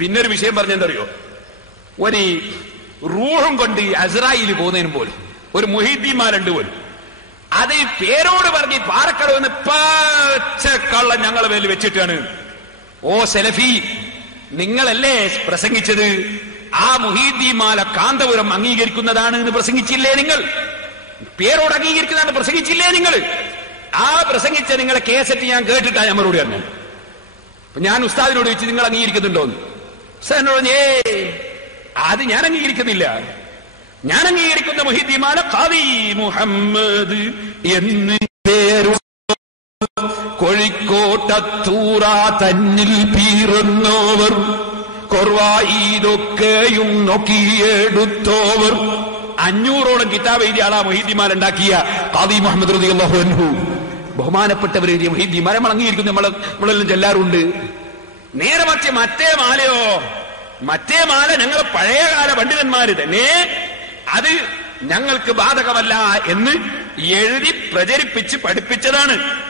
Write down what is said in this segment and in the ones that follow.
പിന്നെ ഒരു വിഷയം പറഞ്ഞെന്തറിയോ? ഒരു റൂഹും കൊണ്ട് അസ്രായിൽ പോകുന്നതിനും പോലും ഒരു മൊഹീദ്ദീന്മാരുണ്ട് പോലും. അത് പേരോട് പറഞ്ഞ് പാറക്കളവെന്ന് പച്ച കള്ളം ഞങ്ങളെ മേൽ വെച്ചിട്ടാണ്. ഓ സെലഫി നിങ്ങളല്ലേ പ്രസംഗിച്ചത്? ആ മുഹീദ്ദീമാല കാന്തപുരം അംഗീകരിക്കുന്നതാണ് എന്ന് പ്രസംഗിച്ചില്ലേ നിങ്ങൾ? പേരോട് അംഗീകരിക്കുന്നതാണ് പ്രസംഗിച്ചില്ലേ നിങ്ങൾ? ആ പ്രസംഗിച്ച നിങ്ങളെ കേസറ്റ് ഞാൻ കേട്ടിട്ടാ ഞാൻ മറുപടി പറഞ്ഞു ഞാൻ ഉസ്താദിനോട് ചോദിച്ചു നിങ്ങൾ അംഗീകരിക്കുന്നുണ്ടോന്ന്? പറഞ്ഞു, ഏയ് അത് ഞാൻ അംഗീകരിക്കുന്നില്ല. ഞാൻ അംഗീകരിക്കുന്ന മുഹിദ്ദിമാല ഖാദി മുഹമ്മദ് എന്ന് കോഴിക്കോട്ടത്തൂറ തന്നിൽ പീറുന്നോവർ കൊർവായിതൊക്കെയും നോക്കിയെടുത്തോവർ. അഞ്ഞൂറോളം കിതാബ് എഴുതിയ ആളാ മൊഹീദ്ദിമാൽ ഉണ്ടാക്കിയ ഖാദി മുഹമ്മദ് റതി അള്ളാഹു ബഹുമാനപ്പെട്ടവർ എഴുതിയ മൊഹീദ്ദിമാരെ നമ്മൾ അംഗീകരിക്കുന്നു നമ്മൾ നമ്മളെല്ലാം ചെല്ലാറുണ്ട്. നേരെ മറിച്ച് മറ്റേ മാലയോ? മറ്റേ മാല ഞങ്ങൾ പഴയകാല പണ്ഡിതന്മാര് തന്നെ അത് ഞങ്ങൾക്ക് ബാധകമല്ല എന്ന് എഴുതി പ്രചരിപ്പിച്ച് പഠിപ്പിച്ചതാണ്.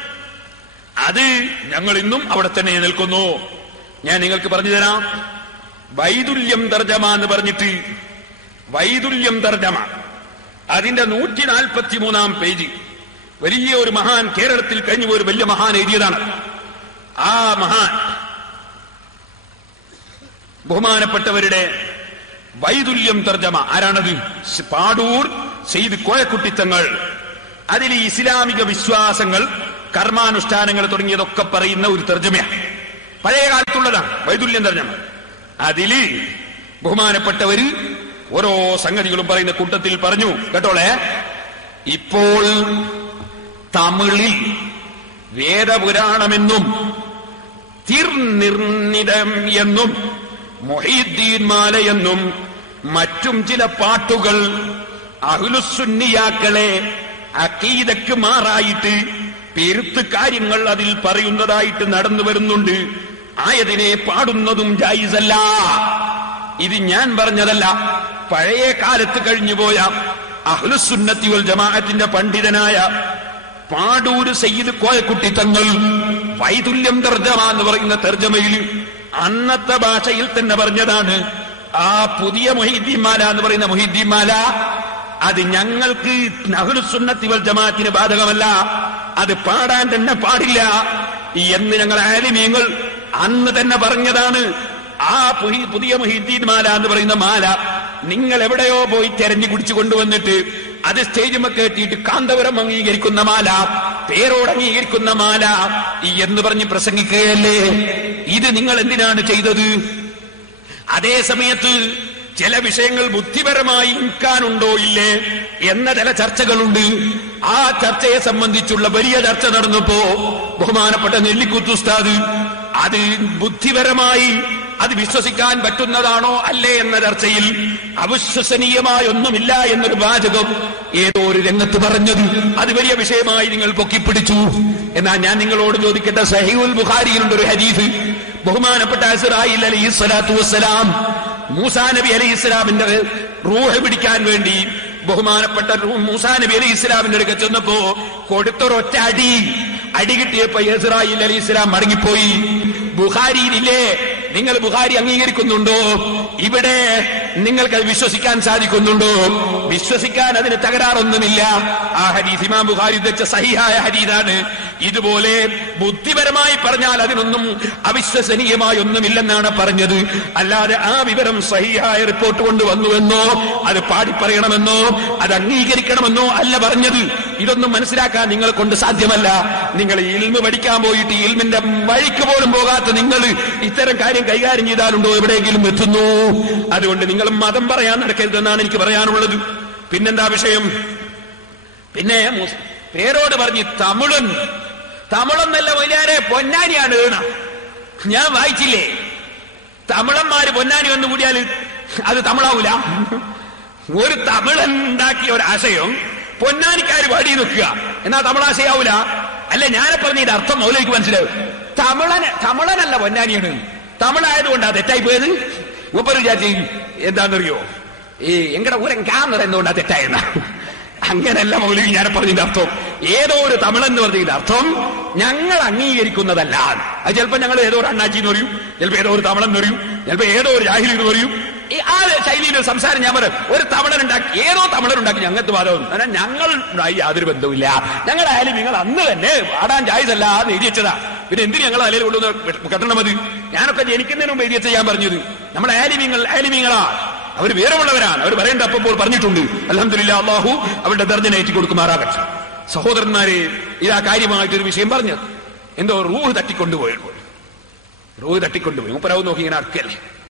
അത് ഞങ്ങൾ ഇന്നും അവിടെ തന്നെ നിൽക്കുന്നു. ഞാൻ നിങ്ങൾക്ക് പറഞ്ഞു തരാം. വൈതുല്യം തർജമ എന്ന് പറഞ്ഞിട്ട് വൈതുല്യം തർജമ അതിന്റെ നൂറ്റി നാൽപ്പത്തി മൂന്നാം പേജ്. വലിയ ഒരു മഹാൻ കേരളത്തിൽ കഴിഞ്ഞു ഒരു വലിയ മഹാൻ എഴുതിയതാണ്. ആ മഹാൻ ബഹുമാനപ്പെട്ടവരുടെ വൈതുല്യം തർജമ ആരാണത്? പാടൂർ സെയ്ദ് കോയക്കുട്ടിത്തങ്ങൾ അതിൽ ഇസ്ലാമിക വിശ്വാസങ്ങൾ കർമാനുഷ്ഠാനങ്ങൾ തുടങ്ങിയതൊക്കെ പറയുന്ന ഒരു തർജമയാണ് പഴയ കാലത്തുള്ളതാണ് വൈതുല്യം തർജമ. അതിൽ ബഹുമാനപ്പെട്ടവര് ഓരോ സംഗതികളും പറയുന്ന കൂട്ടത്തിൽ പറഞ്ഞു കേട്ടോളെ. ഇപ്പോൾ തമിഴിൽ വേദപുരാണമെന്നും തിർനിർണിതം എന്നും മൊഹീദ്ദീൻ മാലയെന്നും മറ്റും ചില പാട്ടുകൾ അഹുലുസുന്നിയാക്കളെ അക്കീതക്ക് മാറായിട്ട് പെരുത്ത് കാര്യങ്ങൾ അതിൽ പറയുന്നതായിട്ട് നടന്നു വരുന്നുണ്ട്. ആയതിനെ പാടുന്നതും ജായിസല്ല. ഇത് ഞാൻ പറഞ്ഞതല്ല. പഴയ കാലത്ത് കഴിഞ്ഞുപോയ അഹ്ലുസുന്നത്തി വൽ ജമാഅത്തിന്റെ പണ്ഡിതനായ പാടൂര് സയ്യിദ് കോയക്കുട്ടി തങ്ങൾ വൈതുല്യം തർജമ എന്ന് പറയുന്ന തർജമയിൽ അന്നത്തെ ഭാഷയിൽ തന്നെ പറഞ്ഞതാണ് ആ പുതിയ മൊഹീദ്ദീമാല എന്ന് പറയുന്ന മൊഹീദ്ദീമാല അത് ഞങ്ങൾക്ക് നഹുലുസുന്നത്തിവൽ ജമാഅത്തിന് ബാധകമല്ല അത് പാടാൻ തന്നെ പാടില്ല. എന്ന് ഞങ്ങൾ ആലിമീങ്ങൾ അന്ന് തന്നെ പറഞ്ഞതാണ് ആ പുതിയ മൊഹീദ്ദീൻ മാല എന്ന് പറയുന്ന മാല നിങ്ങൾ എവിടെയോ പോയി തെരഞ്ഞു കുടിച്ചു കൊണ്ടുവന്നിട്ട് അത് സ്റ്റേജുമൊക്കെ എത്തിയിട്ട് കാന്തപുരം അംഗീകരിക്കുന്ന മാല. പേരോട് അംഗീകരിക്കുന്ന മാല എന്ന് പറഞ്ഞ് പ്രസംഗിക്കുകയല്ലേ? ഇത് നിങ്ങൾ എന്തിനാണ് ചെയ്തത്? അതേ സമയത്ത് ചില വിഷയങ്ങൾ ബുദ്ധിപരമായി ഇൻകാനുണ്ടോ ഇല്ലേ? എന്ന ചില ചർച്ചകളുണ്ട്. ആ ചർച്ചയെ സംബന്ധിച്ചുള്ള വലിയ ചർച്ച നടന്നപ്പോ ബഹുമാനപ്പെട്ട നെല്ലിക്കുത്തുസ്താദ് അത് ബുദ്ധിപരമായി അത് വിശ്വസിക്കാൻ പറ്റുന്നതാണോ അല്ലേ എന്ന ചർച്ചയിൽ അവിശ്വസനീയമായ ഒന്നുമില്ല എന്നൊരു വാചകം ഏതോ ഒരു രംഗത്ത് പറഞ്ഞത്. അത് വലിയ വിഷയമായി നിങ്ങൾ പൊക്കിപ്പിടിച്ചു. എന്നാൽ ഞാൻ നിങ്ങളോട് ചോദിക്കട്ടെ സഹീഉൽ ബുഖാരിയിലുണ്ട് ഒരു ഹരീഫ് ബഹുമാനപ്പെട്ട അസ്രായിൽ അലൈഹി സ്വലാത്തു വസ്സലാം മൂസാ നബി അലൈഹി ഇസ്ലാമിന്റെ റൂഹ് പിടിക്കാൻ വേണ്ടി ബഹുമാനപ്പെട്ട മൂസാ നബി അലൈഹി ഇസ്ലാമിന്റെ അടുക്ക ചെന്നപ്പോ കൊടുത്തൊരൊറ്റ അടി അടി കിട്ടിയപ്പോ ഇസ്രായിൽ അലൈഹി ഇസ്ലാം മടങ്ങിപ്പോയി. ബുഖാരിയിലില്ലേ? നിങ്ങൾ ബുഹാരി അംഗീകരിക്കുന്നുണ്ടോ? ഇവിടെ നിങ്ങൾക്ക് അത് വിശ്വസിക്കാൻ സാധിക്കുന്നുണ്ടോ? വിശ്വസിക്കാൻ അതിന് തകരാറൊന്നുമില്ല. ആ ഹരീത് ഇമാം ബുഹാരി വെച്ച സഹിഹായ ഹരീതാണ് ഇതുപോലെ ബുദ്ധിപരമായി പറഞ്ഞാൽ അതിനൊന്നും അവിശ്വസനീയമായ ഒന്നുമില്ലെന്നാണ് പറഞ്ഞത്. അല്ലാതെ ആ വിവരം സഹിഹായ റിപ്പോർട്ട് കൊണ്ടുവന്നുവെന്നോ അത് പാടിപ്പറയണമെന്നോ അത് അംഗീകരിക്കണമെന്നോ അല്ല പറഞ്ഞത്. ഇതൊന്നും മനസ്സിലാക്കാൻ നിങ്ങൾ കൊണ്ട് സാധ്യമല്ല. നിങ്ങൾ ഇൽമ് പഠിക്കാൻ പോയിട്ട് ഇൽമിന്റെ വഴിക്ക് പോലും പോകാത്ത നിങ്ങൾ ഇത്തരം കാര്യം കൈകാര്യം ചെയ്താലുണ്ടോ? എവിടെയെങ്കിലും എത്തുന്നു? അതുകൊണ്ട് നിങ്ങൾ മതം പറയാൻ നടക്കരുതെന്നാണ് എനിക്ക് പറയാനുള്ളത്. പിന്നെന്താ വിഷയം? പിന്നെ പേരോട് പറഞ്ഞ് തമിഴൻ. തമിഴെന്നല്ല വലിയാരെ പൊന്നാനിയാണ് വീണ ഞാൻ വായിച്ചില്ലേ? തമിഴന്മാര് പൊന്നാനി വന്നു കൂടിയാൽ അത് തമിഴാവൂല. ഒരു തമിഴൻ ഉണ്ടാക്കിയ ഒരു ആശയം പൊന്നാനിക്കാര് പാടി നിൽക്കുക. എന്നാ തമിഴാശയാവൂല? അല്ല ഞാനെ പറഞ്ഞ ഇത് അർത്ഥം മൗലയ്ക്ക് മനസ്സിലാവും തമിഴന് തമിളനല്ല പൊന്നാനിയാണ്. തമിഴായതുകൊണ്ടാ തെറ്റായി പോയത്. ഉപ്പൊരു ചാച്ചി എന്താണെന്നറിയോ ഈ എങ്ങടെ ഊരൻ കാന്ന് എന്തുകൊണ്ടാ തെറ്റായെന്ന. അങ്ങനല്ല മൗലവി ഞാൻ പറഞ്ഞതിന്റെ അർത്ഥം. ഏതോ ഒരു തമിഴൻ എന്ന് പറഞ്ഞതിന്റെ അർത്ഥം ഞങ്ങൾ അംഗീകരിക്കുന്നതല്ല. അത് ചിലപ്പോ ഞങ്ങൾ ഏതോ ഒരു അണ്ണാച്ചി എന്ന് പറയും ചിലപ്പോ ഏതോ ഒരു തമിഴൻ എന്ന് പറയും ചിലപ്പോ ഏതോ ഒരു ജാഹിലി എന്ന് പറയും. ആ ശൈലിയിൽ സംസാരം ഞാൻ പറയും. ഒരു തമിഴനുണ്ടാക്കി ഏതോ തമിഴനുണ്ടാക്കി ഞങ്ങൾക്ക് ബാധകം എന്നാൽ ഞങ്ങൾ യാതൊരു ബന്ധവുമില്ല. ഞങ്ങളായാലും നിങ്ങൾ അന്ന് തന്നെ ആടാൻ ജായിസല്ല എന്ന് എഴുതി വെച്ചതാ. പിന്നെ എന്തിന് ഞങ്ങൾ അലയിൽ കൊണ്ടുവന്ന് കെട്ടണം മതി ഞാനൊക്കെ ജനിക്കുന്നതിന് മുമ്പ് എഴുതി വെച്ച ഞാൻ പറഞ്ഞത്. നമ്മുടെ ആലിമീങ്ങൾ ആലിമീങ്ങളാ. അവർ വേറെയുള്ളവരാണ്. അവർ പറയേണ്ട അപ്പോൾ പറഞ്ഞിട്ടുണ്ട്. അലഹമില്ല അള്ളാഹു അവരുടെ ദർജന ഏറ്റി കൊടുക്കുമാറാകട്ടെ. സഹോദരന്മാരെ ഇതാ കാര്യമായിട്ടൊരു വിഷയം പറഞ്ഞത് എന്തോ റൂഹ് തട്ടിക്കൊണ്ടുപോയപ്പോൾ റൂഹ് തട്ടിക്കൊണ്ടുപോയി. മുപ്പരാവ് നോക്കി ഇങ്ങനെ അടക്കല്ലേ